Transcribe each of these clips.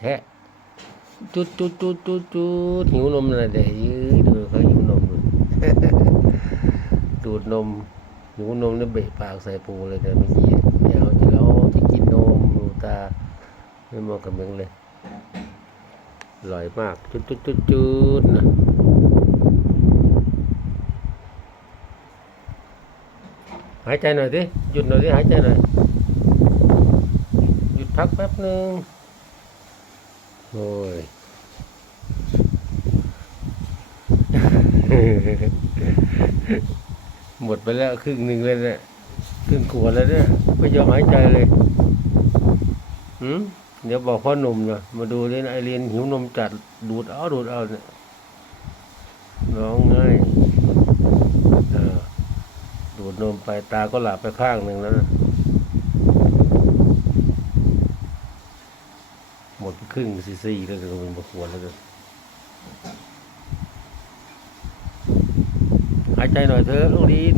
แทะจุดจุดจุดจุดจุดหิวนมอะไรเด็กยืดดูเขาหิวนมดูดนมหิวนมเนี่ยเบะปากใส่ปูเลยแต่เมื่อกี้ไม่เอาจะเราจะกินนมดูตาไม่มาะกับมึงเลยอร่อยมาก จุดจุดจุดจุดนะหายใจหน่อยสิหยุดหน่อยสิหายใจหน่อยหยุดพักแป๊บหนึ่ง โอ้ยหมดไปแล้วครึ่งหนึ่งเลยเนี่ยครึ่งขวดแล้วเนี่ยไม่ยอมหายใจเลยหืมเดี๋ยวบอกพ่อหนุ่มนะมาดูดินะไอเรียนหิวนมจัดดูดเอาดูดเอาเนี่ยร้องไห้ดูดนมไปตาก็หลับไปข้างหนึ่งแล้วนะ ครึ่งซีซีแล้วก็เป็นบขวดแล้วก็หายใจหน่อยเถอะลูกดิน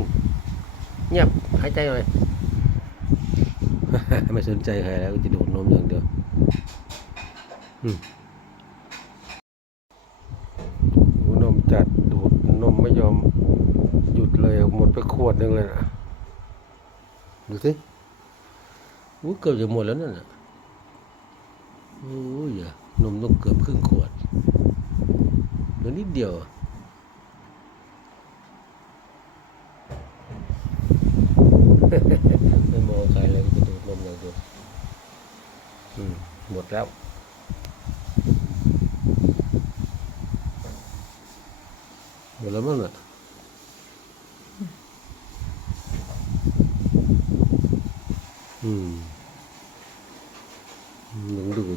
เงียบหายใจหน่อย ไม่สนใจใครแล้วจะดูดนมอย่างเดียวอืมดูนมจัดดูดนมไม่ยอม หยุดเลยหมดไปขวดนึงเลยนะดูสิอู้เกือบจะหมดแล้วนั่นน่ะ โอ้ยอย่านมต้องเกือบครึ่งขวดเหลือนิดเดียวอะไม่มองใครเลยจะดูดนมอย่างเดียวอืมหมดแล้วหมดแล้วมั้งอะอืม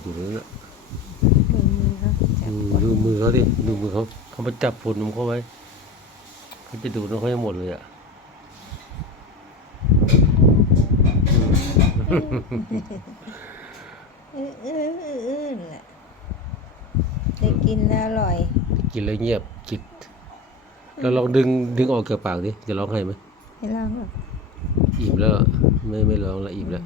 ยังดูอยู่เลยนะมือเขาจับอืมดูมือเขาดิดูมือเขาเขาไปจับผลนมเขาไว้เขาจะดูดนมเขาให้หมดเลยอะอืมอื้ออื้ออื้ออื้อแหละได้กินแล้วอร่อย กินแล้วเงียบจิตเราลองดึงดึงออกจากปากดิจะร้องไห้ไหมให้ลองแบบอิ่มแล้วอะไม่ไม่ร้องละอิ่มแล้ว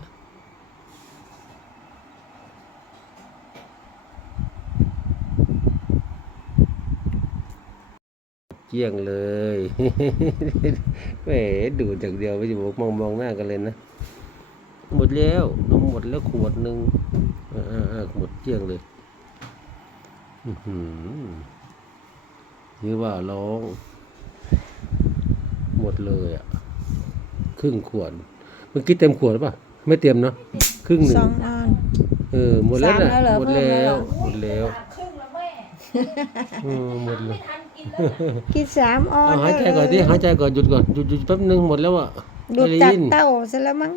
กี้ยงเลยแหมดูดจากเดียวไม่จะบอกมองมองหน้ากันเลยนะ หมดแล้วนมหมดแล้วขวดหนึ่งอ่าอ่าอ่าหมดเกลี้ยงเลยอือหือนี่ว่าร้อง หมดเลยอะ ครึ่งขวดเมื่อกี้เต็มขวดหรือเปล่าไม่เต็มเนาะครึ่งหนึ่สงองออนเออหมดแล้วสามน่ะแล้วเหรอหมดเพิ่มแล้แล้ววหมดแล้วครึ่งแล้วแม่เออหมดแล้วทัน กินแล้วนะกินสามออเอานหายใจก่อนดิหายใจก่อนหยุดก่อนหยุดหยุดแป๊บนึงหมดแล้วอะดูดเอจากลินเต้าซะแล้วมั้ง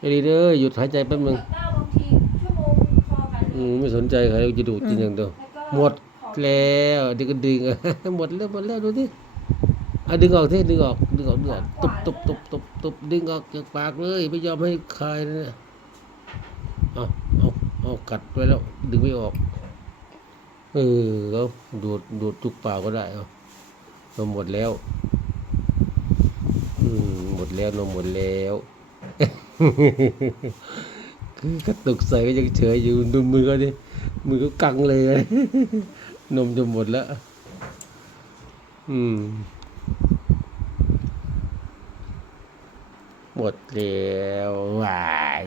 เอลินเอ้ยหยุดหายใจแป๊บนึงเก้าบางทีชั่วโมงพอกันอืมไม่สนใจใครจะดูดกินอย่างเดียวแล้วก็หมดแล้วเดี๋ยวก็ดึงหมดแล้วหมดแล้วดูดิอะดึงออกที่ดึงออกดึงออกดึงออกตุบตุบตุบตุบตุบดึงออกจากปากเลยไม่ยอมให้คายเลยเนี่ยเอาเอาเอากัดไว้แล้ว ดึงไม่ออกเออแล้วดูดดูดจุกปากก็ได้เอานมหมดแล้ว อืมหมดแล้วนมหมดแล้วคือกระตุกใส่ก็ยังเฉยอยู่ดูมือเขาดิมือเขากังเลย นมจะหมดแล้ว อืม หมดแล้ววาย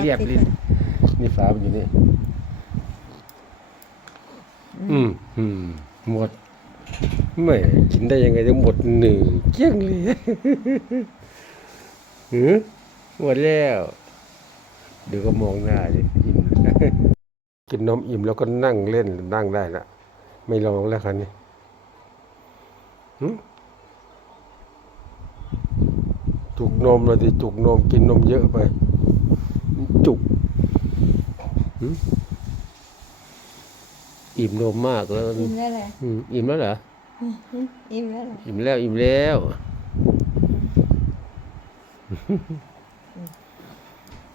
เรียบลิ้นนี่ฟ้ามันอยู่นี่ อืมอืมหมดไม่กินได้ยังไงจะหมดหนึ่งเกี้ยงเลยหือหมดแล้วเดี๋ยวก็มองหน้าดิอิ่มกินนมอิ่มแล้วก็นั่งเล่นนั่งได้ละไม่ร้องแล้วคันนี้หึจุกนมเลยดิจุกนมกินนมเยอะไป จุกหึ อิ่มนมมากแล้วอิ่มแล้วแหละอืมอิ่มแล้วเหรออิ่มแล้วแหละอิ่มแล้วอิ่มแล้ว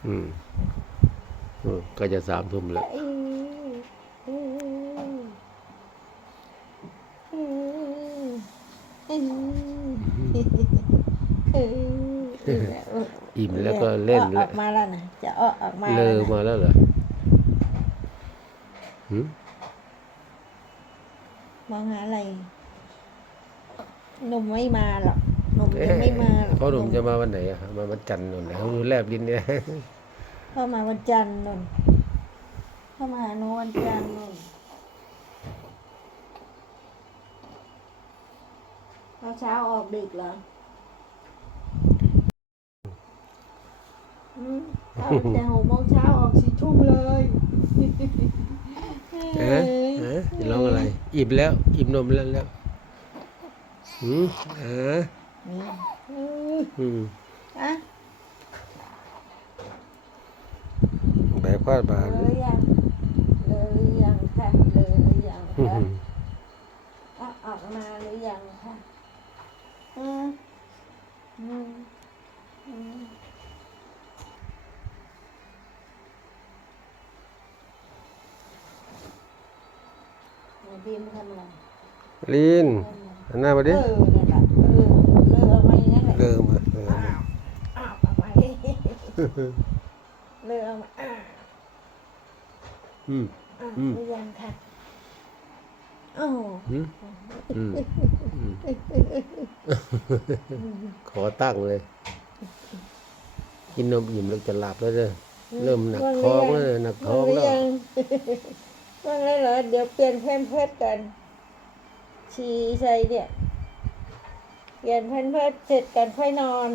อืมอืมก็จะสามทุ่มแล้วอื้ออื้ออื้ออื้ออื้ออิ่มแล้วก็เล่นอแล้อวกมาแล้วนะจะออกออกมาเลแล้วอนะมาแล้วเหรอหื มมองหาอะไรหนุ่มไม่มาหรอกหนุ่มยังไม่มาหรอกพ่อหนุ่มจะมาวันไหนอะมาวันจันทร์นู่นนะเขาดูแลบลิ้นเนี่ยเข้ามาวันจันทร์นนเข้ามาหาหนูวันจันทร์นนเช้าเช้าออกดึกเหรออืมเอาแต่หกโมงเช้าออกสี่ทุ่มเลย เอ๊ะเอ๊ะจะร้องอะไร อิ่มแล้ว อิ่มนมแล้วแล้วอืมอ๊ะอืมอืมอืมอะแบกผ้าบาเลยหรือยังเลยหรือยังค่ะเลยหรือยังคะมอะออกมาหรือยังค่ะอืมอืมอืม ไหนบีมทำอะไรลินอะไรหันหน้ามาเอดิอนั่นแหละเออเลิกเอามาอย่างนั้นแหละเลิกมาเลิกอ้ามาวอ้าวเอามาเลิกเอามาอ้าวอืม อ้าวอืม หรือยังคะโอ้าวอืมอืมอืมขอตั้งเลย กินนมอิ่มแล้วจะหลับแล้วเด้อเริ่มหนักท้องแล้วเนี่ยหนักท้องแล้ว หรือยัง ว่างแล้วเหรอ เดี๋ยวเปลี่ยนแพนเพิร์ดกัน ชีใจเนี่ย เปลี่ยนแพนเพิร์ดเสร็จกันค่อยนอน